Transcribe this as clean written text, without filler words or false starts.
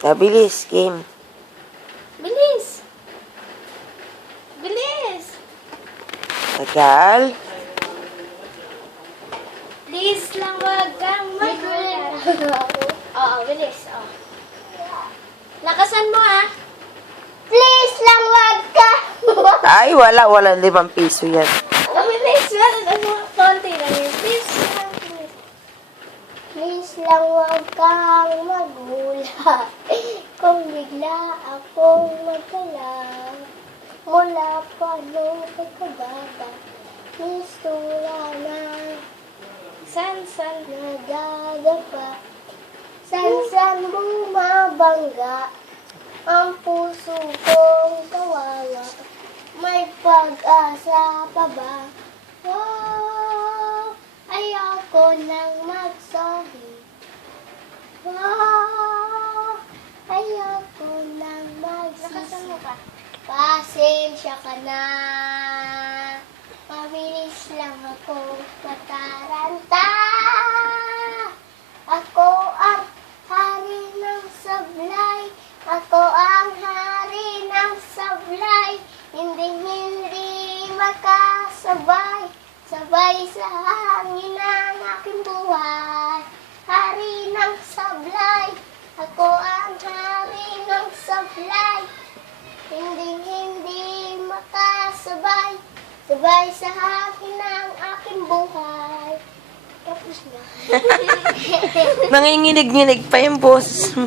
Bilis, game. Bilis! Bilis! Tagal. Please lang wag kang magulat. Oo, bilis. Oh. Lakasan mo ah. Please lang wag ka. Ay, wala. 5 piso yan. Bilis. Konti lang yun. Please lang. Please lang wag kang magulat. Kung bigla akong magkala mula pa nung pagkabata, mistura na san-san nadadapa, san-san bumabangga ang puso kong kawawa, may pag-asa pa ba? Oh, ayoko nang magsabi. Oh, ayoko nang magsisi. Pasensya ka na. Mabilis lang ako mataranta. Ako ang hari ng sablay. Ako ang hari ng sablay. Hindi makasabay. Sabay sa hangin ang aking buhay. Hari ng sablay. Ako ang hari ng sablay. Hindi makasabay. Sabay sa hangin ng aking buhay. Tapos na. Nanginginig-nginig pa yung boses mo.